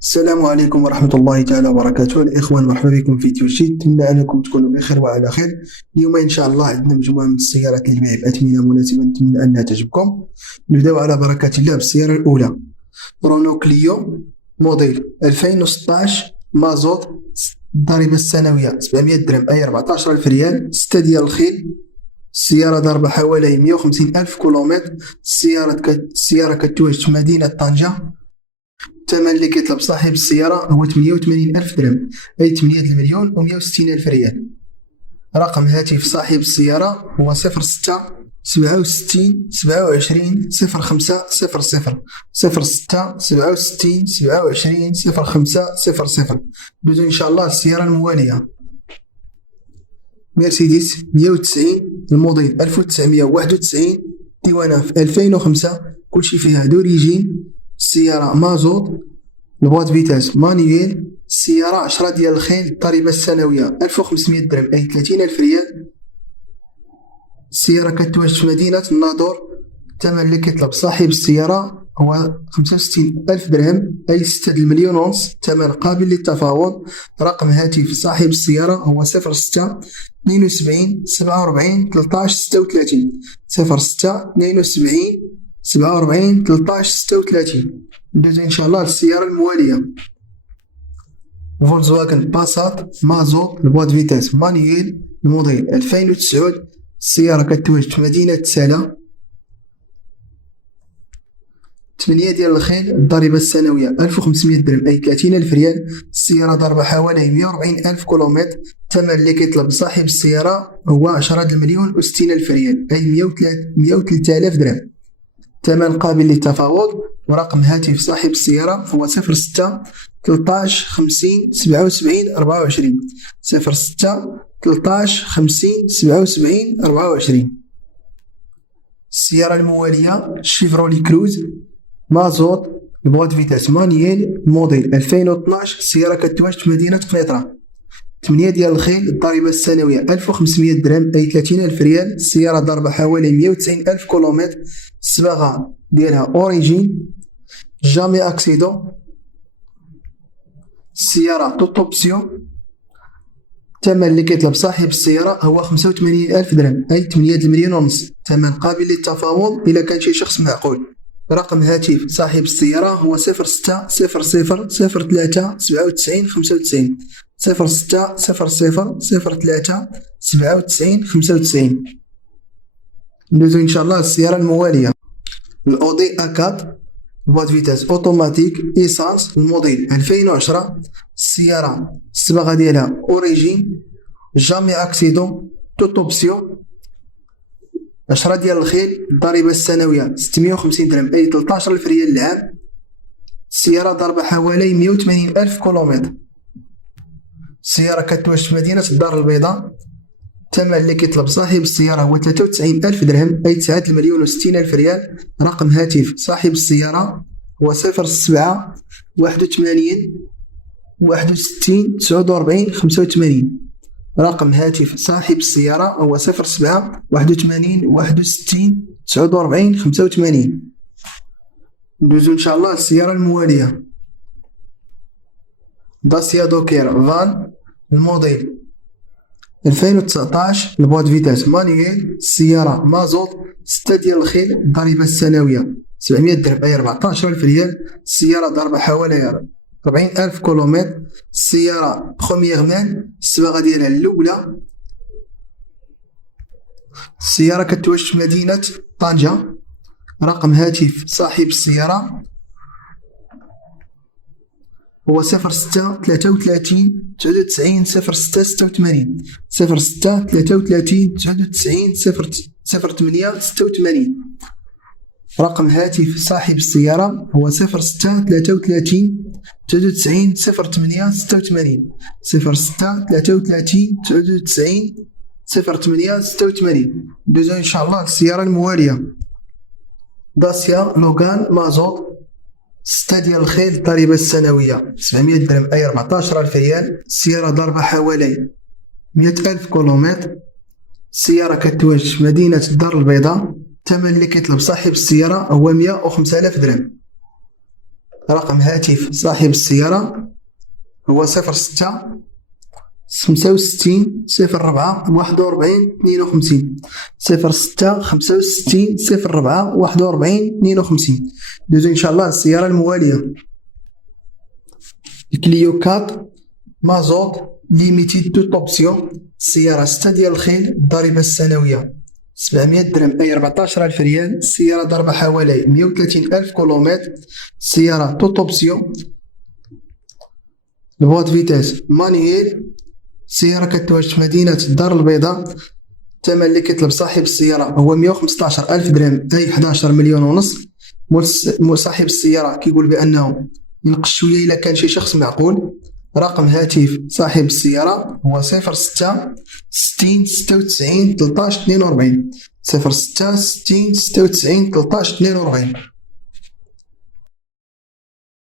السلام عليكم ورحمة الله تعالى وبركاته. الإخوان، مرحبا بكم في فيديو جديد. أتمنى أنكم تكونوا بخير وعلى خير. اليوم إن شاء الله عندنا مجموعة من السيارات للبيع بأثمنة مناسبة، نتمنى أنها تعجبكم. نبدأ على بركة الله بالسيارة الأولى، رونو كليو موديل 2016 مازوت، الضريبة السنوية 700 درهم أي 14,000 ريال، 6 ديال الخيل. السيارة ضاربة حوالي 150 ألف كيلومتر. السيارة كتواجد في مدينة طنجة. الثمن اللي كيطلب صاحب السيارة هو 88 ألف درهم أي 8 مليون و160 ألف ريال. رقم هاتف صاحب السيارة هو 06 67 27 05 00 06 67 27 05 00. ندوزو إن شاء الله السيارة الموالية، مرسيدس 190 الموديل 1991، ديوانها في 2005، كلشي فيها دوريجين. السيارة مازوت، البواط فيتاس مانيويل. السيارة 10 ديال الخيل، الضريبة السنوية 1500 درهم أي 30 ألف ريال. السيارة كتواجد في مدينة الناظور. الثمن اللي كيطلب صاحب السيارة هو 65 ألف درهم أي 6 مليون ونص، الثمن قابل للتفاوض. رقم هاتف صاحب السيارة هو 06 72 47 13 36 06 72 47 13 36. ندوزو إن شاء الله للسيارة الموالية، فولكسواغن باسات مازوت، البواط فيتاس مانيويل، الموديل 2009. السيارة كتواجد في مدينة سلا. 8 ديال الخيل، الضريبة السنوية 1500 درهم أي 30 ألف ريال. السيارة ضربة حوالي 140 ألف كيلومتر. الثمن اللي كيطلب صاحب السيارة هو 10 مليون و60 ألف ريال أي 103 ألاف درهم، ثمن قابل للتفاوض. ورقم هاتف صاحب السيارة هو 06 13 50 77 24 06 13 50 77 24. السيارة الموالية شيفرولي كروز مازوت، البواط فيتاس مانييل، موديل 2012. السيارة كتواجد في مدينة قنيطرة. 8 ديال الخيل، الضريبة السنوية 1500 درهم أي 30 ألف ريال. السيارة ضربة حوالي 190 ألف كيلومتر. الصباغة ديالها أوريجين، جامي أكسيدون. السيارة توت أوبسيون. الثمن اللي كيطلب صاحب السيارة هو 85 ألف درهم أي 8 مليون ونص، ثمن قابل للتفاوض إلا كان شي شخص معقول. رقم هاتف صاحب السيارة هو 06 00 03 97 95 06 00 03 97 95. ندوزو إن شاء الله السيارة الموالية، الأودي أ4 بواط فيتاس أوتوماتيك إيسانس، الموديل 2010. السيارة الصباغة ديالها أوريجين، جامي أكسيدون، توت أوبسيون. 10 ديال الخيل، الضريبة السنوية 650 درهم أي 13 ألف ريال العام. السيارة ضربة حوالي 180 ألف كيلومتر. السيارة كتواجد في مدينة الدار البيضاء. الثمن اللي كيطلب صاحب السيارة هو 93 ألف درهم أي 9 مليون و60 ألف ريال. رقم هاتف صاحب السيارة هو 07 81 61 49 85. رقم هاتف صاحب السيارة هو 07 81 61 49 85. ندوزو إن شاء الله السيارة الموالية، داسيا دوكير فان، الموديل 2019، البواط فيتاس مانيويل. السيارة مازوت، 6 ديال الخيل، الضريبة السنوية 700 درهم أي 14 ألف ريال. السيارة ضربة حوالي 40 ألف كيلومتر. السيارة بخومييغ مان، الصباغة ديالها الأولى. السيارة كتواجد في مدينة طنجة. رقم هاتف صاحب السيارة هو 06 33 99 06 86 06 33 99 08 86. رقم هاتف صاحب السيارة هو 06 33 99 08 86 06 33 99 08 86. ندوزو إن شاء الله السيارة الموالية، داسيا لوغان مازوت، 6 ديال الخيل، الضريبة السنوية 700 درهم أي 14 ألف ريال. السيارة ضربة حوالي 100 ألف كيلومتر. السيارة كتواجد في مدينة الدار البيضاء. الثمن اللي كيطلب صاحب السيارة هو 105 ألاف درهم. رقم هاتف صاحب السيارة هو 06 65 04 41 52. 06 65 04 41 52. دوزو إن شاء الله السيارة الموالية الكليو 4 مازوت ليميتيد توت اوبسيون. السيارة 6 ديال الخيل. الضريبة السنوية 700 درهم أي 14000 ريال. السيارة ضربة حوالي 130000 كيلومتر. السيارة توت اوبسيون. البواط فيتاس مانييل. السيارة كتواجد في مدينة الدار البيضاء. الثمن اللي كيطلب صاحب السيارة هو 115000 درهم أي 11 مليون ونص. صاحب السيارة كيقول بأنه ينقص شوية إلا كان شي شخص معقول. رقم هاتف صاحب السيارة هو 06 60 96 13 42. 06 60 96 13 42.